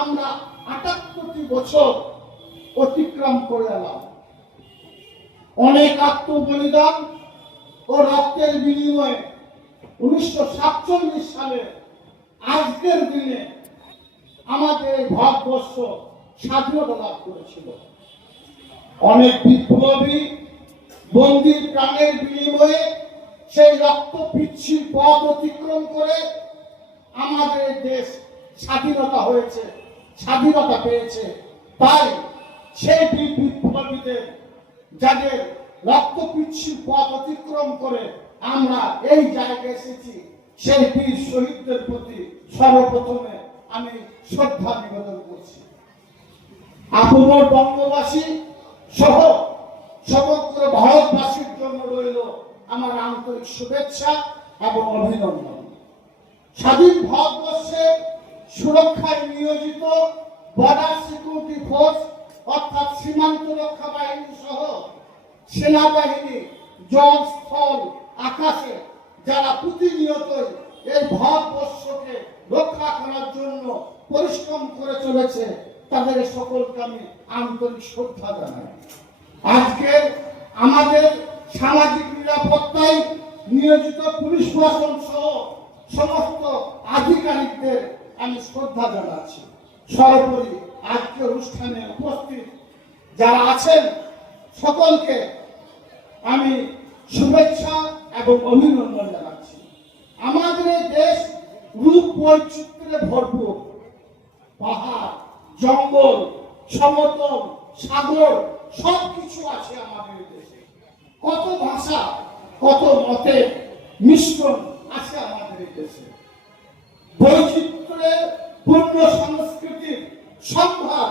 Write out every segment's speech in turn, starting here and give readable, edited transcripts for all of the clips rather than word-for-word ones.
আমরা ৭৮টি বছর অতিক্রম করে এলাম। অনেক আত্মবলিদান ও রক্তের বিনিময়ে ১৯৪৭ সালে আজকের দিনে আমাদের ভারতবর্ষ স্বাধীনতা লাভ করেছিল। অনেক বিপ্লবী বন্দীর প্রাণের বিনিময়ে সেই রক্ত পিচ্ছিল পথ অতিক্রম করে আমাদের দেশ স্বাধীনতা হয়েছে, স্বাধীনতা পেয়েছে। তাই সেই বিপ্লবীদের যাদের রক্ত পিচ্ছিল পথ অতিক্রম করে আমরা এই জায়গায় এসেছি, সেই বীর শহীদদের প্রতি সর্বপ্রথমে আমি শ্রদ্ধা নিবেদন করছি। আপনার বঙ্গবাসী সহ সমগ্র ভারতবাসীর জন্য রইল আমার আন্তরিক শুভেচ্ছা এবং অভিনন্দন। স্বাধীন ভারতবর্ষের সুরক্ষায় নিয়োজিত বর্ডার সিকিউরিটি ফোর্স অর্থাৎ সীমান্ত রক্ষা বাহিনী সহ সেনাবাহিনী, জল, স্থল, আকাশে যারা প্রতিনিয়তই এই ভারতবর্ষকে রক্ষা করার জন্য পরিশ্রম করে চলেছে, তাদের সকলকে আমি আন্তরিক শ্রদ্ধা জানাই। আজকে আমাদের সামাজিক নিরাপত্তায় নিয়োজিত পুলিশ প্রশাসন সহ সমস্ত আধিকারিকদের আমি শ্রদ্ধা জানাচ্ছি। সর্বোপরি আজকে অনুষ্ঠানে উপস্থিত যারা আছেন সকলকে আমি শুভেচ্ছা এবং অভিনন্দন জানাচ্ছি। আমাদের এই দেশ রূপ বৈচিত্র্যে ভরপুর। পাহাড়, জঙ্গল, সমতল, সাগর সবকিছু আছে আমাদের দেশে। কত ভাষা, কত মতের মিশ্রণ আছে আমাদের দেশে। বৈচিত্র্যে পূর্ণ সংস্কৃতির সম্ভার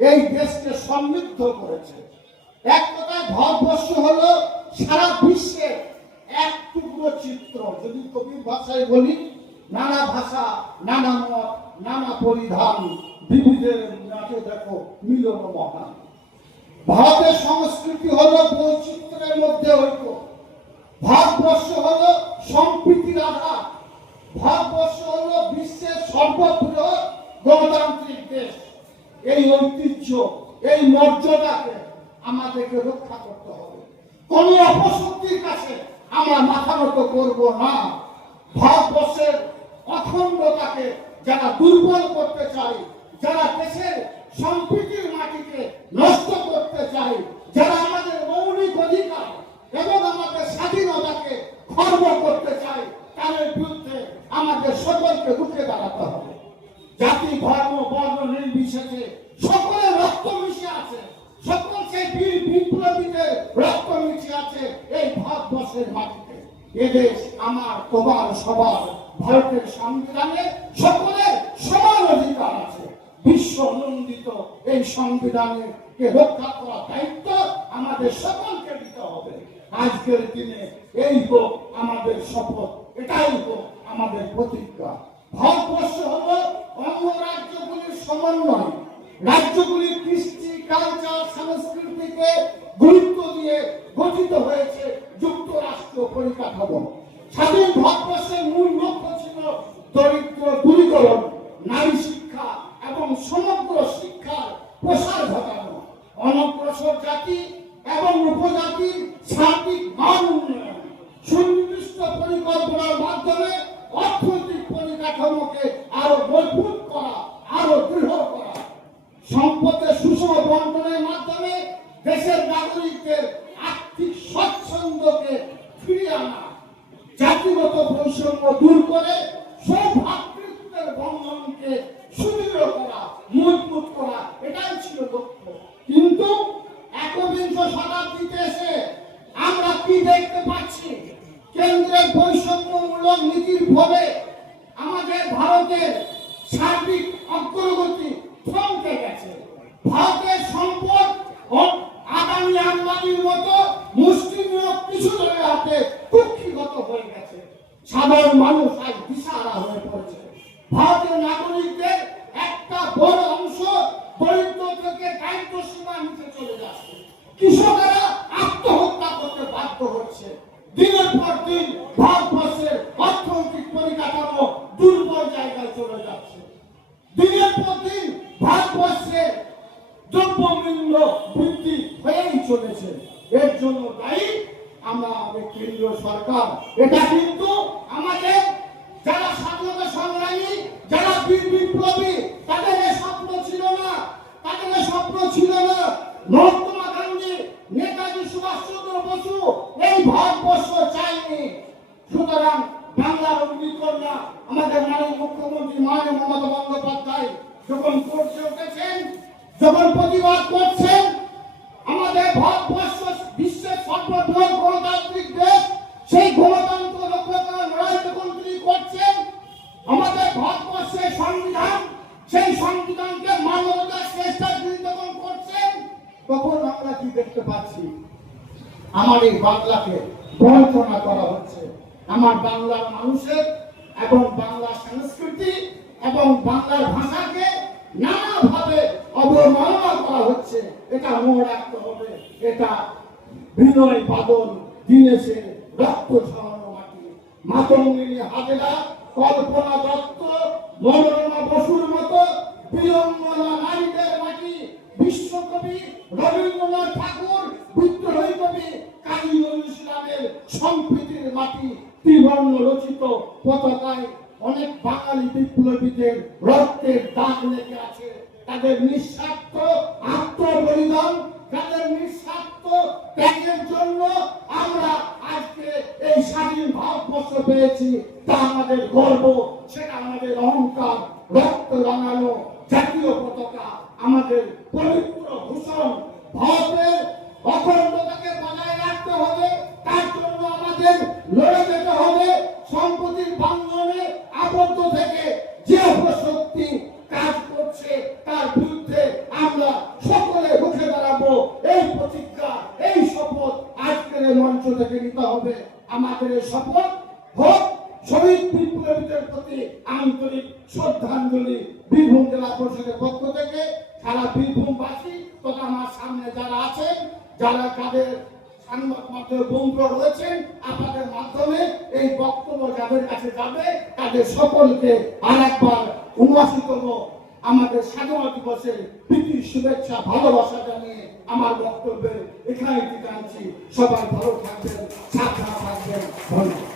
এই দেশকে সমৃদ্ধ করেছে। এক কথায় ভারতবর্ষ হলো সারা বিশ্বের এক টুকরো চিত্র। যদি কবির ভাষায় বলি, নানা ভাষা, নানা মত, নানা পরিধান, বিবিধের নাচে দেখো মিলন মহান। ভারতের সংস্কৃতি হলো বৈচিত্র্যের মধ্যে ঐক্য। ভারতবর্ষ হলো সম্প্রীতির আধার। ভারতবর্ষ হলো বিশ্বের সর্ববৃহৎ গণতান্ত্রিক দেশ। এই ঐতিহ্য, এই মর্যাদাকে আমাদেরকে রক্ষা করতে হবে। কোন অপশক্তির কাছে আমরা মাথা নত করব না। ভারতবর্ষের অখণ্ডতাকে যারা দুর্বল করতে চায়, যারা দেশের সম্প্রীতির মাটিকে নষ্ট করতে চায়, যারা আমাদের মৌলিক অধিকার এবং আমাদের স্বাধীনতাকে খর্ব করতে চায়, তাদের বিরুদ্ধে আমাদের সকলকে রুখে দাঁড়াতে হবে। জাতি, ধর্ম, বর্ণ নির্বিশেষে সকলের রক্ত মিশে আছে। সকল সেই বীর বিপ্লবীদের রক্ত মিশে আছে এই ভারতবর্ষের মাটিতে। এদেশ আমার, তোমার, সবার। ভারতের সংবিধানে সকলের সমান অধিকার আছে। বিশ্ব নন্দিত এই সংবিধানকে রক্ষা করার দায়িত্ব আমাদের সকলকে নিতে হবে। আজকের দিনে এই হোক আমাদের শপথ, এটাই হোক আমাদের প্রতিজ্ঞা। ভারতবর্ষ হল অঙ্গরাজ্যগুলির সমন্বয়। রাজ্যগুলির কৃষ্টি, কালচার, সংস্কৃতিকে গুরুত্ব দিয়ে গঠিত হয়েছে যুক্তরাষ্ট্র পরিকাঠামো। স্বাধীন ভারতবর্ষের মূল লক্ষ্য ছিল দরিদ্র দূরীকরণ, নারী শিক্ষা এবং সমগ্র শিক্ষার প্রসার ঘটানো, অনগ্রসর জাতি এবং উপজাতির সার্বিক মান উন্নয়ন, সুনির্দিষ্ট পরিকল্পনার মাধ্যমে অর্থনৈতিক পরিকাঠামোকে আরো মজবুত করা, আরো দৃঢ় করা, সম্পদের সুষম বন্টনের মাধ্যমে দেশের নাগরিকদের আর্থিক স্বচ্ছন্দকে ফিরিয়ে আনা, জাতিগত বৈষম্য দূর করে সৌভ্রাতৃত্বের বন্ধনকে সুদৃঢ় করা, মজবুত করা, এটাই ছিল লক্ষ্য। কিন্তু একবিংশ শতাব্দীতে এসে আমরা কি দেখতে পাচ্ছি? কেন্দ্রের বৈষম্যমূলক নীতির ফলে আমাদের ভারতের সার্বিক অগ্রগতি থমকে গেছে। ভারতের সম্পদ আগামী আম্বানির মতো মুষ্টিমেয় কিছু জনের হাতে কুক্ষিগত হয়ে গেছে। সাধারণ মানুষ আজ দিশাহারা হয়ে পড়েছে। ভারতের নাগরিকদের একটা বড় অংশ দরিদ্র থেকে দারিদ্র সীমার নিচে চলে যাচ্ছে। কৃষকেরা আত্মহত্যা করতে বাধ্য হচ্ছে। দিনের পর দিন ভারতবর্ষের অর্থনৈতিক পরিকাঠামো দুর্বল জায়গায় চলে যাচ্ছে। দিনের পর দিন এটা কিন্তু আমাদের যারা স্বাধীনতা সংগ্রামী, যারা বীর বিপ্লবী, তাদের এই স্বপ্ন ছিল না, তাদের এই স্বপ্ন ছিল না। মহাত্মা গান্ধী, নেতাজি সুভাষচন্দ্র বসু এই ভারতবর্ষ চায়নি। সুতরাং বাংলার অগ্নিকন্যা আমাদের মাননীয় মুখ্যমন্ত্রী মাননীয় মমতা বন্দ্যোপাধ্যায় যখন করতে উঠেছেন, যখন প্রতিবাদ করছেন, আমাদের ভারতবর্ষ বিশ্বের সর্ববৃহৎ গণতান্ত্রিক দেশ, সেই গণতন্ত্র রক্ষা করার লড়াই যখন তিনি করছেন, আমাদের ভারতবর্ষের সংবিধান, সেই সংবিধানকে মানবতার চেষ্টা তিনি যখন করছেন, তখন আমরা কি দেখতে পাচ্ছি? আমার এই বাংলাকে বঞ্চনা করা হচ্ছে, আমার বাংলার মানুষের এবং বাংলা সংস্কৃতি এবং বাংলার ভাষাকে নানাভাবে অবমাননা করা হচ্ছে। এটা মনে রাখতে হবে। এটা বিনয় বাদল দীনেশের রক্ত ঝরানো মাটি, মাতঙ্গিনী হাজরা, কল্পনা দত্ত, মনোরমা বসুর মতো বীরঙ্গনা নারীদের মাটি, বিশ্বকবি রবীন্দ্রনাথ ঠাকুর, বিদ্রোহী কবি কাজী নজরুল ইসলামের সম্প্রীতির মাটি, ত্রিবর্ণ রচিত পতাকায় অনেক বাঙালি বিপ্লবীদের রক্তের দাগ লেগে আছে। তাদের নিঃস্বার্থ আত্মবলিদান, তাদের নিঃস্বার্থ ত্যাগের জন্য আমরা আজকে এই স্বাধীন ভারতবর্ষ পেয়েছি। তা আমাদের গর্ব, সেটা আমাদের অহংকার। রক্ত রাঙানো জাতীয় পতাকা আমাদের পবিত্র ভূষণ। ভারতের অখণ্ডতাকে বজায় রাখতে হবে, তার জন্য আমাদের লড়ে যেতে হবে। সম্পত্তির বান্ধনে আবদ্ধ থেকে যে অপশক্তি কাজ করছে, তার বিরুদ্ধে আমরা সকলে রুখে দাঁড়াবো। এই প্রতিজ্ঞা, এই শপথ আজকের মঞ্চ থেকে নিতে হবে। আমাদের এই শপথ হোক শহীদ বিপ্লবীদের প্রতি আন্তরিক শ্রদ্ধাঞ্জলি। বীরভূম জেলা পরিষদের পক্ষ থেকে সারা বীরভূমবাসী তথা আমার সামনে যারা আছেন, যারা তাদের সাংবাদিক মাধ্যমের বন্ধুরা রয়েছেন, আপনাদের মাধ্যমে এই বক্তব্য যাদের কাছে যাবে, তাদের সকলকে আর একবার ৭৯তম আমাদের স্বাধীনতা দিবসের প্রীতি শুভেচ্ছা ভালোবাসা জানিয়ে আমার বক্তব্যের এখানে টানছি। সবাই ভালো থাকবেন, সাবধানে থাকবেন। ধন্যবাদ।